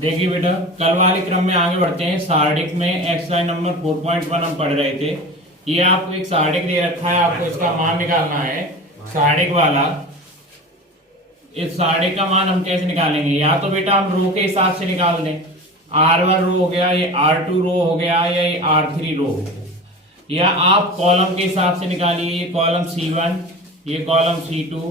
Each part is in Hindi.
देखिए बेटा, कल वाले क्रम में आगे बढ़ते हैं। सारडिक में एक्सरसाइज नंबर 4.1 हम पढ़ रहे थे। ये आपको एक सारडिक दे रखा है, आपको इसका मान निकालना है। सारडिक वाला, इस सारडिक का मान हम कैसे निकालेंगे? या तो बेटा हम रो के हिसाब से निकाल दें, R1 रो हो गया, ये R2 रो हो गया, या ये R3 रो हो गया। या आप कॉलम के हिसाब से निकालिए, ये कॉलम C1, ये कॉलम C2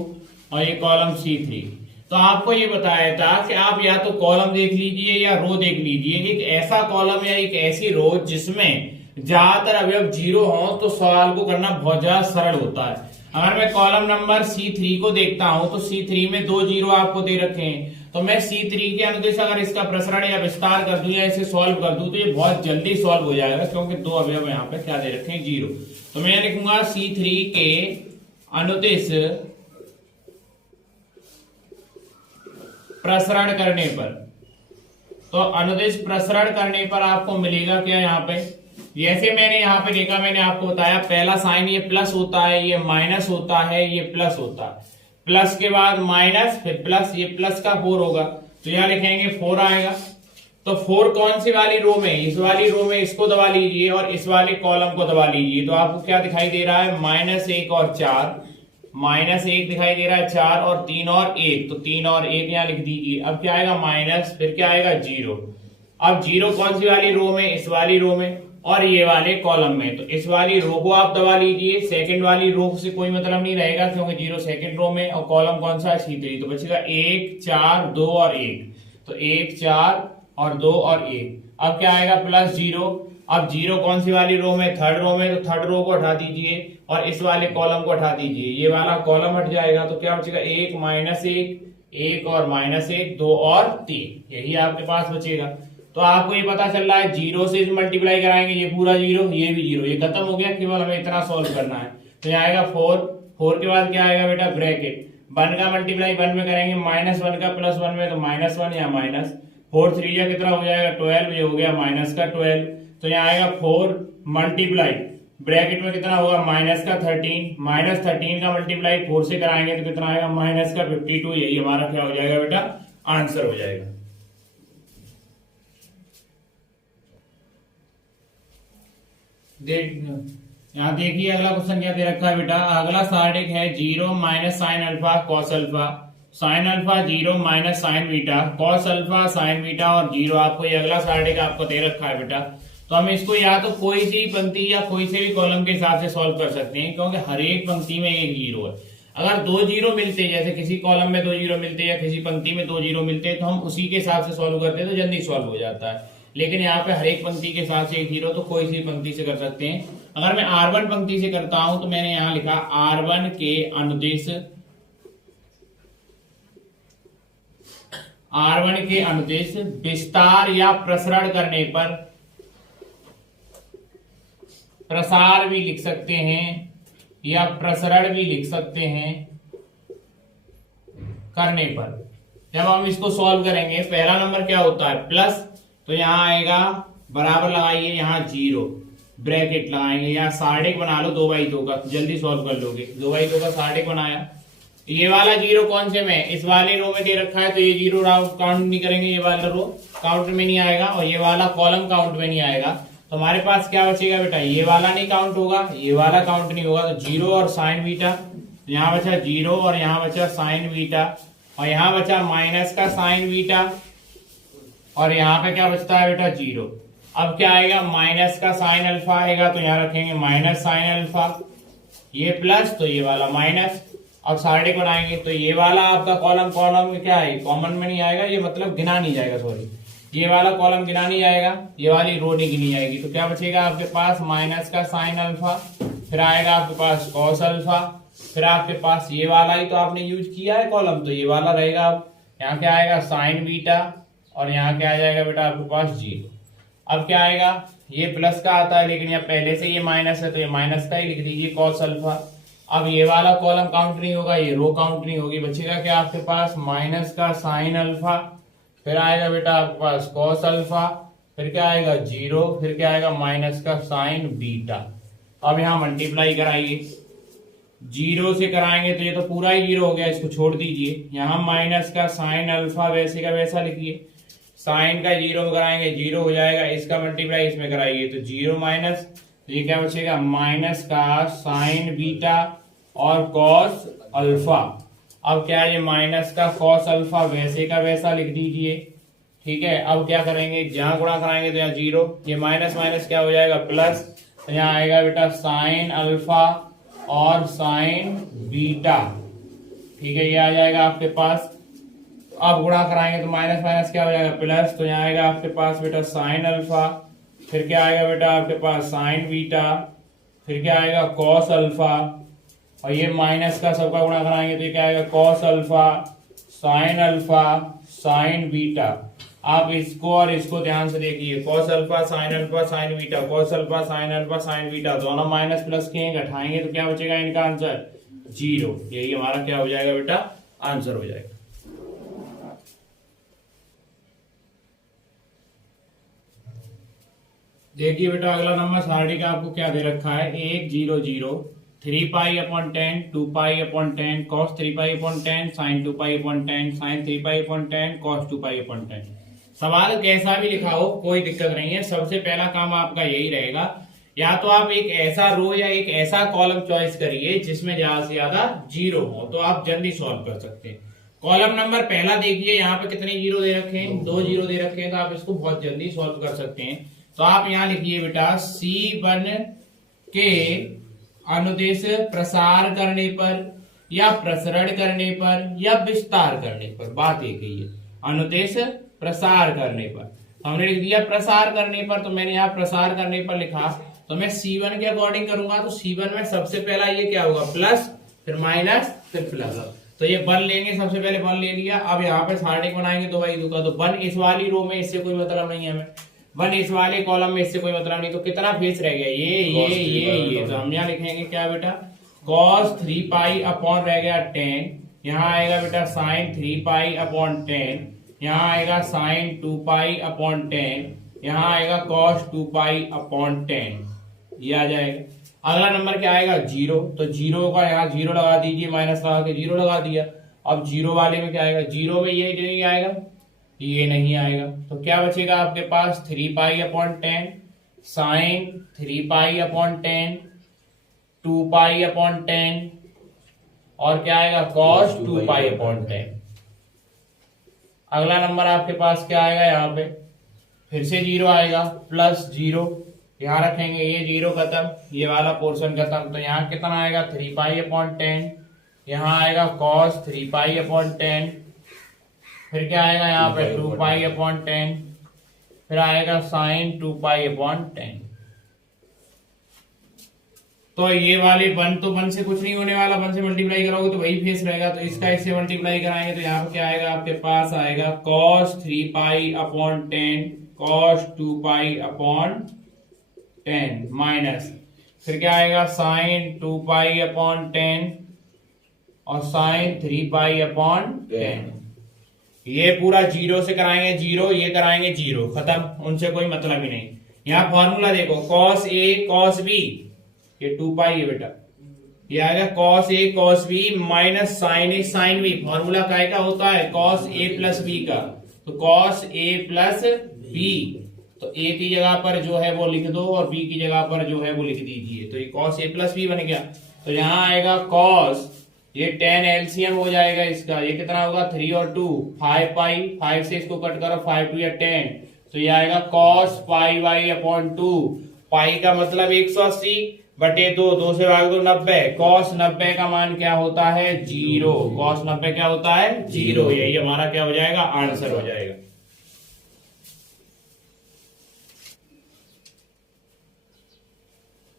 और ये कॉलम C3। तो आपको ये बताया था कि आप या तो कॉलम देख लीजिए या रो देख लीजिए, एक ऐसा कॉलम या एक ऐसी रो जिसमें ज्यादातर अवयव जीरो हो, तो सवाल को करना बहुत ज्यादा सरल होता है। अगर मैं कॉलम नंबर C3 को देखता हूं तो C3 में 2 जीरो आपको दे रखे हैं, तो मैं C3 के अनुदेश अगर इसका प्रसरण या विस्तार कर दूं या इसे सॉल्व कर दूं तो ये बहुत जल्दी सॉल्व हो जाएगा, क्योंकि 2 अवयव यहाँ पे क्या दे रखे हैं? जीरो। तो मैं लिखूंगा C3 के अनुदेश प्रसरण करने पर, तो अनुदिश प्रसरण करने पर आपको मिलेगा क्या? यहाँ पे जैसे मैंने यहाँ पे देखा, मैंने आपको बताया पहला साइन ये प्लस होता है, ये माइनस होता है, ये प्लस होता है, प्लस के बाद माइनस, फिर प्लस, ये प्लस का 4 होगा, तो यहाँ लिखेंगे 4 आएगा। तो 4 कौन सी वाली रो में? इस वाली रो में, इसको दबा लीजिए और इस वाले कॉलम को दबा लीजिए, तो आपको क्या दिखाई दे रहा है? -1 और 4, -1 दिखाई दे रहा है, 4 और 3 और 1, तो 3 और 1 यहाँ लिख दीजिए। अब क्या आएगा? माइनस, फिर क्या आएगा? 0। अब 0 कौन सी वाली रो में? इस वाली रो में, और ये वाले कॉलम में, तो इस वाली रो को आप दबा लीजिए। सेकंड वाली रो से कोई मतलब नहीं रहेगा, क्योंकि 0 सेकंड रो में, और कॉलम कौन सा है? C3, तो बचेगा 1, 4, 2 और 1, तो 1, 4 और 2 और 1। अब क्या आएगा? +0। अब 0 कौन सी वाली रो में? थर्ड रो में, तो थर्ड रो को हटा दीजिए और इस वाले कॉलम को हटा दीजिए, ये वाला कॉलम हट जाएगा, तो क्या बचेगा? 1, -1, 1 और -1, 2 और 3, यही आपके पास बचेगा। तो आपको ये पता चल रहा है 0 से मल्टीप्लाई कराएंगे, ये पूरा 0, ये भी 0, ये खत्म हो गया, केवल हमें इतना सॉल्व करना है। तो यहाँ आएगा 4 के बाद क्या आएगा बेटा? ब्रैकेट, 1 का मल्टीप्लाई 1 में करेंगे, -1 का +1 में, तो -1 या माइनस 4 3 या कितना हो जाएगा? 12, ये हो गया माइनस का 12। तो यहाँ आएगा 4 मल्टीप्लाई ब्रैकेट में कितना होगा? -13, -13 का मल्टीप्लाई 4 से कराएंगे तो कितना आएगा? -52, यही हमारा क्या हो जाएगा बेटा? आंसर हो जाएगा। यहाँ देखिए अगला क्वेश्चन क्या दे रखा है बेटा। अगला सारडिक है 0 -sin alpha cos alpha, sin alpha 0 -sin beta, cos alpha sin beta और 0। आपको ये अगला सारडिक आपको दे रखा है बेटा। तो हम इसको या तो कोई सी पंक्ति या कोई से भी कॉलम के हिसाब से सॉल्व कर सकते हैं, क्योंकि हर एक पंक्ति में एक जीरो है। अगर 2 जीरो मिलते हैं, जैसे किसी कॉलम में 2 जीरो मिलते हैं या किसी पंक्ति में 2 जीरो मिलते हैं, तो हम उसी के हिसाब से सॉल्व करते हैं, तो जल्दी सॉल्व हो जाता है। लेकिन यहाँ पे हर एक पंक्ति के हिसाब से एक जीरो, तो कोई सी पंक्ति से कर सकते हैं। अगर मैं R1 पंक्ति से करता हूं तो मैंने यहाँ लिखा R1 के अनुदेश, R1 के अनुदेश विस्तार या प्रसरण करने पर, प्रसार भी लिख सकते हैं या प्रसरण भी लिख सकते हैं, करने पर। जब हम इसको सॉल्व करेंगे, पहला नंबर क्या होता है? प्लस, तो यहाँ आएगा बराबर लगाइए, यहाँ 0 ब्रैकेट लगाएंगे, यहाँ सारडिक बना लो 2/2 का, जल्दी सॉल्व कर लोगे। 2/2 का सारडिक बनाया। ये वाला 0 कौन से में? इस वाले रो में दे रखा है, तो ये 0 काउंट नहीं करेंगे, ये वाला रो काउंट में नहीं आएगा, और ये वाला कॉलम काउंट में नहीं आएगा। तो हमारे पास क्या बचेगा बेटा? ये वाला नहीं काउंट होगा, ये वाला काउंट नहीं होगा, तो 0 और sin बीटा, यहाँ बचा 0 और यहाँ बचा sin बीटा, और यहाँ बचा माइनस का sin बीटा, और यहाँ पे क्या बचता है बेटा? 0। अब क्या आएगा? माइनस का sin अल्फा आएगा, तो यहाँ रखेंगे -sin अल्फा, ये प्लस, तो ये वाला माइनस। अब सारडिक बनाएंगे, तो ये वाला आपका कॉलम में क्या है? कॉमन में नहीं आएगा, ये मतलब गिना नहीं जाएगा, सॉरी, ये वाला कॉलम गिना नहीं जाएगा, ये वाली रो नहीं गिनी जाएगी। तो क्या बचेगा आपके पास? माइनस का sin अल्फा, फिर आएगा आपके पास cos अल्फा, फिर आपके पास ये वाला ही तो आपने यूज किया है कॉलम, तो ये वाला रहेगा। अब यहाँ क्या आएगा? sin बीटा, और यहाँ क्या आ जाएगा बेटा? आपके पास 0। अब क्या आएगा? ये प्लस का आता है, लेकिन यहाँ पहले से ये माइनस है, तो ये माइनस का ही लिख दीजिए, cos अल्फा। अब ये वाला कॉलम काउंट नहीं होगा, ये रो काउंट नहीं होगी, बचेगा क्या आपके पास? माइनस का sin अल्फा, फिर आएगा बेटा आपके पास cos अल्फा, फिर क्या आएगा? 0, फिर क्या आएगा? माइनस का sin बीटा। अब यहाँ मल्टीप्लाई कराइए, 0 से कराएंगे तो ये तो पूरा ही 0 हो गया, इसको छोड़ दीजिए। यहाँ माइनस का sin अल्फा वैसे का वैसा लिखिए, साइन का 0 में कराएंगे 0 हो जाएगा, इसका मल्टीप्लाई इसमें कराइए तो 0 माइनस, ये क्या बचेगा माइनस का साइन बीटा और कॉस अल्फा। अब क्या है ये माइनस का कॉस अल्फा वैसे का वैसा लिख दीजिए, ठीक है। अब क्या करेंगे, जहां गुणा कराएंगे तो यहाँ 0, ये माइनस माइनस क्या हो जाएगा प्लस, तो यहाँ आएगा बेटा साइन अल्फा और साइन बीटा, ठीक है, ये आ जाएगा आपके पास। अब गुणा कराएंगे तो माइनस माइनस क्या हो जाएगा प्लस, तो यहाँ आएगा आपके पास बेटा साइन अल्फा, फिर क्या आएगा बेटा आपके पास साइन बीटा, फिर क्या आएगा कॉस अल्फा, और ये माइनस का सबका गुणा कराएंगे तो क्या आएगा cos alpha sine alpha sign beta. आप इसको और इसको ध्यान से देखिए, cos alpha sign beta, cos alpha sign beta, दोनों माइनस प्लस के घटाएंगे तो क्या बचेगा इनका आंसर 0। यही हमारा क्या हो जाएगा बेटा आंसर हो जाएगा। देखिए बेटा अगला नंबर सारणी का आपको क्या दे रखा है, 1 0 0 3 pi upon 10 2 pi upon 10 cos 3 pi upon 10 sin 2 pi upon 10 sin 3 pi upon 10 cos 2 pi upon 10। सवाल कैसा भी लिखा हो कोई दिक्कत नहीं है, सबसे पहला काम आपका यही रहेगा, या तो आप एक ऐसा रो या एक ऐसा कॉलम चॉइस करिए जिसमें ज्यादा से ज्यादा 0 हो, तो आप जल्दी सॉल्व कर सकते हैं। कॉलम नंबर पहला देखिए, यहाँ पे कितने 0 दे रखे हैं, 2 0 दे रखे हैं, तो आप इसको बहुत जल्दी सॉल्व कर सकते हैं। तो आप यहाँ लिखिए बेटा C1 के अनुदेश प्रसार करने पर या प्रसरण करने पर या विस्तार करने पर, बात एक ही है, अनुदेश प्रसार करने पर हमने लिख दिया प्रसार करने पर, तो मैंने यहाँ प्रसार करने पर लिखा, तो मैं C1 के अकॉर्डिंग करूंगा तो C1 में सबसे पहला ये क्या होगा प्लस, फिर माइनस, फिर प्लस, तो ये 1 लेंगे, सबसे पहले 1 ले लिया। अब यहाँ पे सारणी बनाएंगे 2 बाई 2 का, तो 1 इस वाली रो में, इससे कोई मतलब नहीं है हमें, 1 इस वाले कॉलम में, इससे कोई मतलब नहीं, तो कितना फेस रह गया ये, तो हम यहाँ लिखेंगे क्या बेटा cos 3 पाई अपॉन रह गया 10, यहाँ आएगा बेटा sin 3 पाई अपॉन 10, यहाँ आएगा sin 2 पाई अपॉन 10, यहाँ आएगा cos 2 पाई अपॉन 10, ये आ जाएगा। अगला नंबर क्या आएगा 0, तो 0 का यहाँ 0 लगा दीजिए, माइनस लगा के 0 लगा दिया। अब 0 वाले में क्या आएगा, 0 में ये नहीं आएगा, ये नहीं आएगा, तो क्या बचेगा आपके पास 3 pi upon 10 sine 3 pi upon 10 2 pi upon 10 और क्या आएगा cos 2 पाई अपॉन 10। अगला नंबर आपके पास क्या आएगा, यहाँ पे फिर से 0 आएगा प्लस 0, यहाँ रखेंगे, ये 0 खत्म, ये वाला पोर्शन खत्म, तो यहाँ कितना आएगा 3 पाई अपॉन 10, यहाँ आएगा cos 3 पाई अपॉन 10, फिर क्या आएगा यहाँ पे 2 पाई अपॉन 10, फिर आएगा साइन 2 पाई अपॉन 10। तो ये वाले 1 तो 1 से कुछ नहीं होने वाला, 1 से मल्टीप्लाई करोगे तो वही फेस रहेगा, तो इसका इससे मल्टीप्लाई कराएंगे तो यहाँ पे क्या आएगा आपके पास आएगा cos 3 pi upon 10 cos 2 pi upon 10 minus, फिर क्या आएगा साइन 2 पाई अपॉन 10 और साइन 3 पाई अपॉन 10। ये पूरा 0 से कराएंगे 0, ये कराएंगे 0, खत्म, उनसे कोई मतलब ही नहीं। यहाँ फॉर्मूला देखो cos A cos B, ये 2 पाई है बेटा, ये आएगा cos A cos B minus sine A sine B, formula काय का होता है cos A प्लस B का, तो cos A प्लस B, तो A की जगह पर जो है वो लिख दो और B की जगह पर जो है वो लिख दीजिए, तो ये cos A प्लस B बन गया। तो यहाँ आएगा cos, ये 10 एलसीएम हो जाएगा इसका, ये कितना होगा 3 और 2 5 पाई, 5 से इसको कट करो 5 2 या 10, तो ये आएगा cos पाई वाई अपॉन 2, पाई का मतलब 180 बटे 2 से भाग दो 90, cos 90 का मान क्या होता है 0, cos 90 क्या होता है 0, यही हमारा क्या हो जाएगा आंसर हो जाएगा।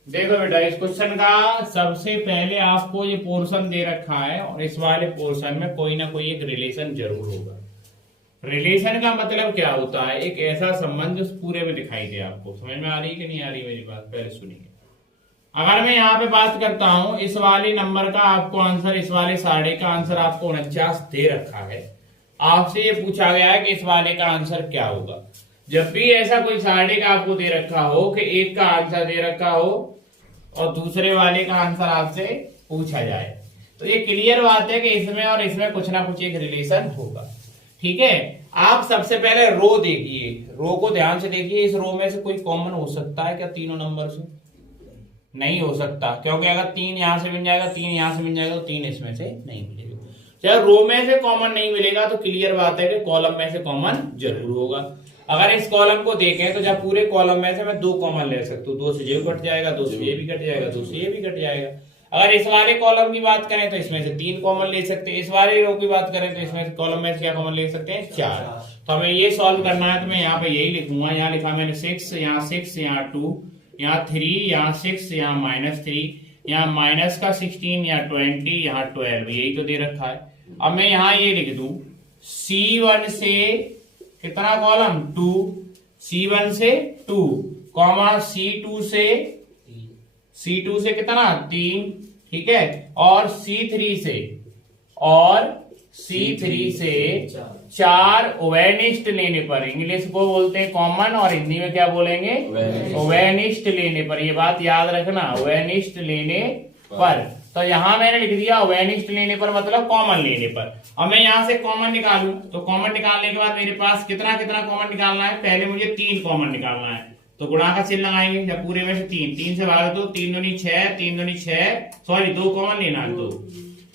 देखो बेटा इस क्वेश्चन का सबसे पहले आपको ये पोर्शन दे रखा है और इस वाले पोर्शन में कोई ना कोई एक रिलेशन जरूर होगा। रिलेशन का मतलब क्या होता है, एक ऐसा संबंध जो पूरे में दिखाई दे। आपको समझ में आ रही है कि नहीं आ रही मेरी बात, पहले सुनिए। अगर मैं यहाँ पे बात करता हूं इस वाले नंबर का आपको आंसर, इस वाले साढ़े का आंसर आपको 49 दे रखा है, आपसे ये पूछा गया है कि इस वाले का आंसर क्या होगा। जब भी ऐसा कोई साढ़े का आपको दे रखा हो कि एक का आंसर दे रखा हो और दूसरे वाले का आंसर आपसे पूछा जाए, तो ये क्लियर बात है कि इसमें और इसमें कुछ ना कुछ एक रिलेशन होगा। ठीक है। आप सबसे पहले रो देखिए, रो को ध्यान से देखिए, इस रो में से कोई कॉमन हो सकता है क्या तीनों नंबर से? नहीं हो सकता, क्योंकि अगर 3 यहां से मिल जाएगा, 3 यहां से मिल जाएगा, तो 3 इसमें से नहीं मिलेगा। जब रो में से कॉमन नहीं मिलेगा तो क्लियर बात है कि कॉलम में से कॉमन जरूर होगा। अगर इस कॉलम को देखें तो जब पूरे कॉलम में से मैं 2 कॉमन ले सकता हूँ, 2 से ये कट जाएगा, 2 से ये भी कट जाएगा, 2 से ये भी कट जाएगा। अगर इस वाले कॉलम की बात करें तो इसमें से 3 कॉमन ले सकते हैं, इस वाले रो की बात करें तो इसमें से कॉलम में से क्या कॉमन ले सकते हैं? 4। तो हमें ये सॉल्व करना है, तो मैं यहाँ पे यही लिखूंगा, यहाँ लिखा मैंने 6, यहाँ 6, यहाँ 2, यहाँ 3, यहाँ 6, यहाँ -3, यहाँ माइनस का 16, यहाँ 20, यहाँ 12, यही तो दे रखा है। अब मैं यहाँ ये लिख दूं, C1 से कितना कॉलम? 2, C1 से 2, कॉमा C2 से कितना? 3, ठीक है, और C3 से 4 ओवेनिस्ट लेने पर, इंग्लिश को बोलते हैं कॉमन और हिंदी में क्या बोलेंगे? ओवेनिस्ट लेने पर। ये बात याद रखना, ओवेनिस्ट लेने पर। तो यहां मैंने लिख दिया ओवेनिस्ट लेने पर मतलब कॉमन लेने पर। अब मैं यहां से कॉमन निकालूं, तो कॉमन निकालने के बाद मेरे पास कितना कितना कॉमन निकालना है? पहले मुझे 3 कॉमन निकालना है, तो गुणा का चिन्ह लगाएंगे। जब पूरे में से 3 से भाग दो, 3 दूनी 6, 3 दूनी 6, सॉरी 2 कॉमन लेना है,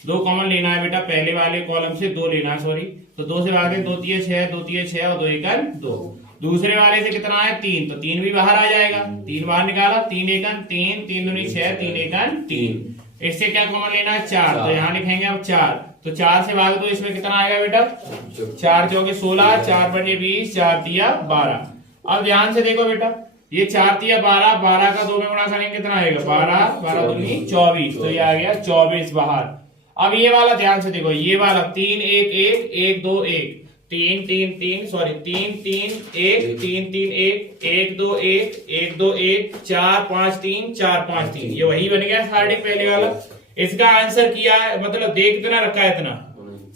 2 कॉमन लेना है बेटा, पहले वाले कॉलम से 2 लेना है, सॉरी, तो 2 से भागे, 2 3 6, 2 3 6 और 2 1 2। दूसरे वाले से कितना है? 3, तो 3 भी बाहर आ जाएगा, 3 बाहर निकाला, 3 1 3, 3 दूनी 6, 3 1 3। इससे क्या कॉमन लेना है? 4, तो यहाँ लिखेंगे अब 4, तो 4 से भाग दो, इसमें कितना आएगा बेटा? 4 चौके 16, 4 पंजे 20, 4 तिया 12। अब ध्यान से देखो बेटा, ये 4 तिया 12, 12 का 2 में गुणा करेंगे कितना आएगा? 12, 12 दूनी 24, तो ये आ गया 24 बाहर। अब ये वाला ध्यान से देखो, ये वाला 3 1 1 1 2 1, 3 3 3, सॉरी 3 3 1 3 3 1 1 2 1 1 2 1 4 5 3 4 5 3, ये वही बन गया साढ़े पहले वाला। इसका आंसर किया है, मतलब देख कितना रखा है? इतना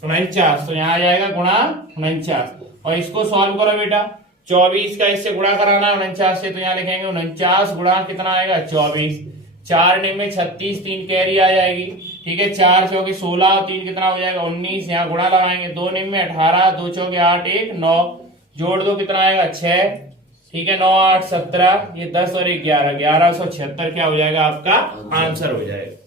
49, तो यहाँ आ जाएगा गुणा 49। और इसको सॉल्व करो बेटा, 24 का इससे गुणा कराना है 49 से, तो यहाँ लिखेंगे 49 गुणा कितना आएगा? 24, 4 में 36, 3 कैरी आ जाएगी, ठीक है, 4 चौके 16 और 3 कितना हो जाएगा? 19, यहाँ गुणा लगाएंगे, 2 में 18, 2 चौके 8 1 9, जोड़ दो कितना आएगा? 6, ठीक है, 9 8 17, ये 10 और 1 11, 1176 क्या हो जाएगा? आपका आंसर हो जाएगा।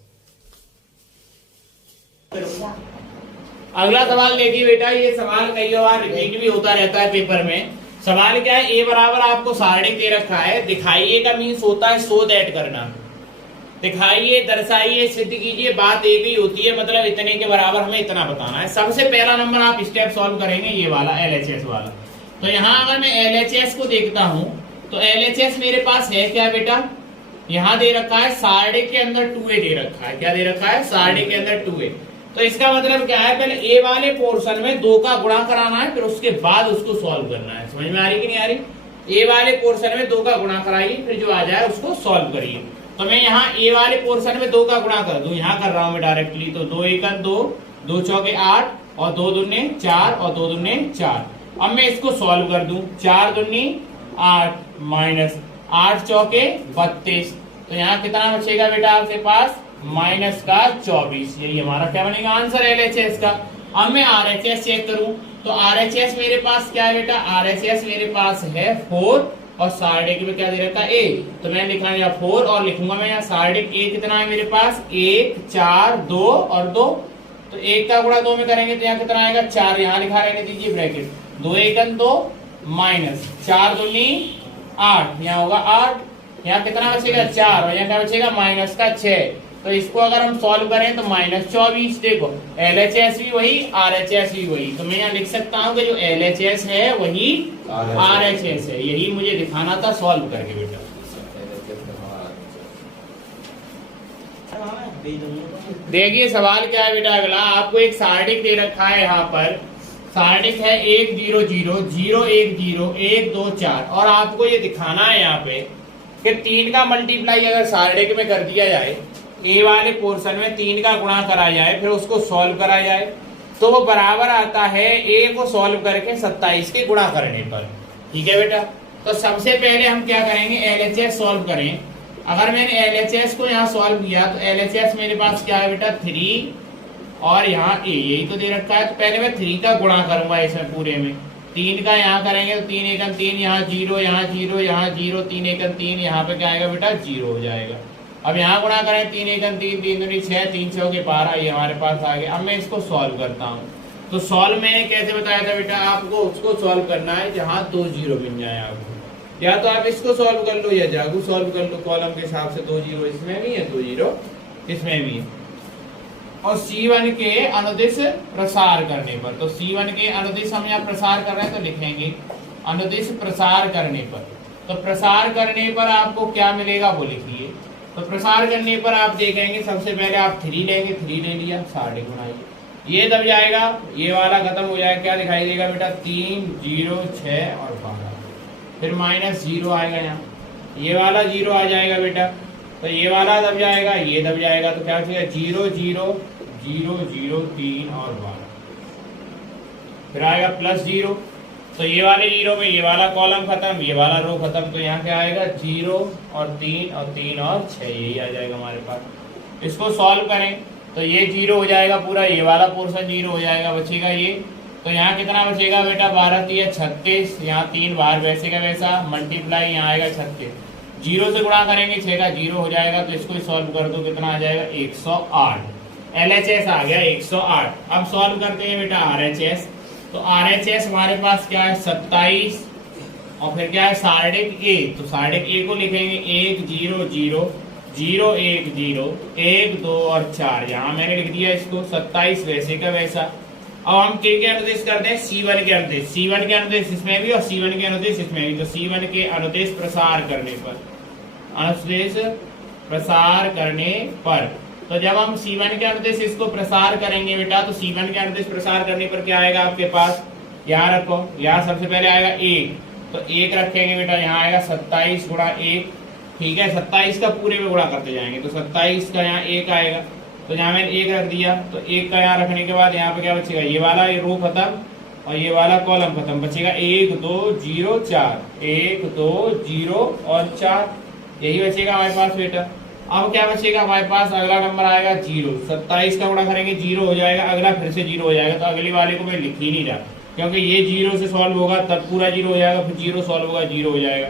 अगला सवाल देखिए बेटा, ये सवाल कई बार रिपीट भी होता रहता है पेपर में। सवाल क्या है? ए बराबर आपको सारणिक दे रखा है, दिखाइए का मीन्स होता है सो दैट करना, दिखाइए, दर्शाइए, सिद्ध कीजिए, बात एक ही होती है, मतलब इतने के बराबर हमें इतना बताना है। सबसे पहला नंबर आप स्टेप सॉल्व करेंगे ये वाला LHS वाला। तो यहाँ अगर मैं LHS को देखता हूं तो LHS मेरे पास है क्या बेटा? यहाँ दे रखा है सारणिक के अंदर 2a दे रखा है। क्या दे रखा है? सारणिक के अंदर 2a। तो इसका मतलब क्या है? पहले ए वाले पोर्शन में 2 का गुणा कराना है, फिर उसके बाद उसको सॉल्व करना है। समझ में आ रही कि नहीं आ रही? ए वाले पोर्शन में 2 का गुणा कराइए, फिर जो आ जाए उसको सॉल्व करिए। तो मैं यहाँ ए वाले पोर्शन में 2 का गुणा कर दूं, यहाँ कर रहा हूं मैं डायरेक्टली, तो 2 1 2, 2 चौके 8 और 2 दूने 4 और 2 दूने 4। अब मैं इसको सॉल्व कर दूं, 4 दूनी 8 माइनस 8 चौके 32, तो यहाँ कितना बचेगा बेटा आपके पास? माइनस का 24। यही हमारा क्या बनेगा आंसर LHS का। अब मैं RHS चेक करूं तो RHS मेरे पास क्या है बेटा? RHS मेरे पास है 4 और सारणिक में क्या दे रखा है? A, तो मैं लिखा है 4 और लिखूंगा मैं यहाँ सारणिक A कितना है मेरे पास? 1 4 2 और 2, तो 1 का गुणा 2 में करेंगे तो यहाँ कितना आएगा? 4, यहाँ लिखा रहने दीजिए ब्रैकेट, 2 1 2 माइनस 4 दूनी 8, यहाँ होगा 8, यहाँ कितना बचेगा? 4, और यहाँ क्या बचेगा? माइनस का 6। तो इसको अगर हम सॉल्व करें तो माइनस 24। देखो LHS भी वही, RHS भी वही, तो मैं यहाँ लिख सकता हूँ कि जो LHS है वही RHS है। यही मुझे दिखाना था सॉल्व करके बेटा। देखिए सवाल क्या है बेटा अगला, आपको एक सारणिक दे रखा है, यहाँ पर सारणिक है 1 0 0 0 1 0 1 2 4, और आपको ये दिखाना है यहाँ पे कि 3 का मल्टीप्लाई अगर सारणिक में कर दिया जाए, ए वाले पोर्शन में 3 का गुणा करा जाए, फिर उसको सॉल्व करा जाए, तो वो बराबर आता है ए को सॉल्व करके 27 के गुणा करने पर। ठीक है बेटा, तो सबसे पहले हम क्या करेंगे? LHS सॉल्व करें। अगर मैंने LHS को यहाँ सॉल्व किया तो LHS मेरे पास क्या है बेटा? 3 और यहाँ ए, यही तो दे रखा है। तो पहले मैं 3 का गुणा करूंगा इसमें पूरे में, 3 का यहाँ करेंगे तो 3 एकम 3, यहाँ 0, यहाँ 0, यहाँ 0, 3 एकम 3, यहाँ पे क्या आएगा बेटा 0 हो जाएगा। अब यहाँ गुणा करें 3 एकम 3, 3 दूनी 6, 3 6 के 12, ये हमारे पास आ गया। अब मैं इसको सॉल्व करता हूँ। तो सॉल्व मैंने कैसे बताया था बेटा, आपको उसको सॉल्व करना है जहाँ 2 0 मिल जाए आपको। या तो आप इसको सॉल्व कर लो या जागू सॉल्व कर लो, कॉलम के हिसाब से 2 0 इसमें भी है, 2 0 इसमें भी है। और C1 के अनुदिश प्रसार करने पर, तो C1 के अनुदिश हम यहाँ प्रसार कर रहे हैं तो लिखेंगे अनुदिश प्रसार करने पर। तो प्रसार करने पर आपको क्या मिलेगा वो लिखिए। तो प्रसार करने पर आप देखेंगे सबसे पहले आप 3 लेंगे, 3 ले लिया, 60 गुणाइए, ये दब जाएगा, ये वाला खत्म हो जाएगा, क्या दिखाई देगा बेटा 3 0 6 और 12, फिर -0 आएगा यहाँ, ये वाला 0 आ जाएगा बेटा, तो ये वाला दब जाएगा, ये दब जाएगा, तो क्या बचेगा 0 0 0 0 3 और 12, फिर आएगा +0, तो ये वाले 0 में ये वाला कॉलम खत्म, ये वाला रो खत्म, तो यहाँ क्या आएगा 0 और 3 और 3 और 6, यही आ जाएगा हमारे पास। इसको सॉल्व करें तो ये 0 हो जाएगा पूरा, ये वाला पोर्शन 0 हो जाएगा, बचेगा ये। तो यहाँ कितना बचेगा बेटा 12 3 36, यहाँ 3 बार वैसे का वैसा मल्टीप्लाई, यहाँ आएगा 36, 0 से गुणा करेंगे 6 का 0 हो जाएगा, तो इसको सॉल्व कर दो, कितना आ जाएगा 108, LHS आ गया 108। अब सॉल्व करते हैं बेटा RHS। तो RHS हमारे पास क्या है 27 और फिर क्या है सार्डिक A, तो सार्डिक A को लिखेंगे 1 0 0 0 1 0 1 2 और 4, यहाँ मैंने लिख दिया इसको 27 वैसे का वैसा। अब हम के अनुदेश करते हैं C1 के अनुदेश, C1 के अनुदेश इसमें भी और C1 के अनुदेश इसमें भी। तो C1 के अनुदेश प्रसार करने पर, अनुदेश प्रसार करने पर, तो जब हम C1 के अनुदेश इसको प्रसार करेंगे बेटा, तो C1 के अनुदेश प्रसार करने पर क्या आएगा आपके पास, यहाँ रखो, यहाँ सबसे पहले आएगा 1, तो 1 रखेंगे बेटा, यहाँ आएगा 27 गुणा 1, ठीक है, 27 का पूरे में गुणा करते जाएंगे, तो 27 का यहाँ 1 आएगा, तो यहाँ मैंने 1 रख दिया, तो 1 का यहाँ रखने के बाद यहाँ पे क्या बचेगा, ये वाला ये रो खत्म और ये वाला कॉलम खत्म, बचेगा 1 2 0 4, 1 2 0 और 4, यही बचेगा हमारे पास बेटा। अब क्या बचेगा हमारे पास, अगला नंबर आएगा 0, 27 का गुणा करेंगे 0 हो जाएगा, अगला फिर से 0 हो जाएगा, तो अगली वाले को मैं लिख ही नहीं रहा, क्योंकि ये 0 से सॉल्व होगा तब पूरा 0 हो जाएगा, फिर 0 सॉल्व होगा 0 हो जाएगा,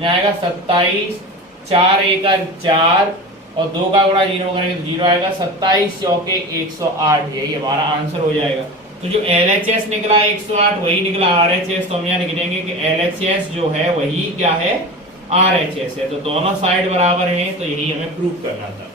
जाएगा 27 4 1 4 और 2 का गुणा 0 करेंगे तो 0 आएगा, 27 चौके 108, यही हमारा आंसर हो जाएगा। तो जो LHS निकला 108 वही निकला RHS, तो हम यहाँ लिख देंगे कि LHS जो है वही क्या है RHS है। तो दोनों साइड बराबर हैं, तो यही हमें प्रूव करना था।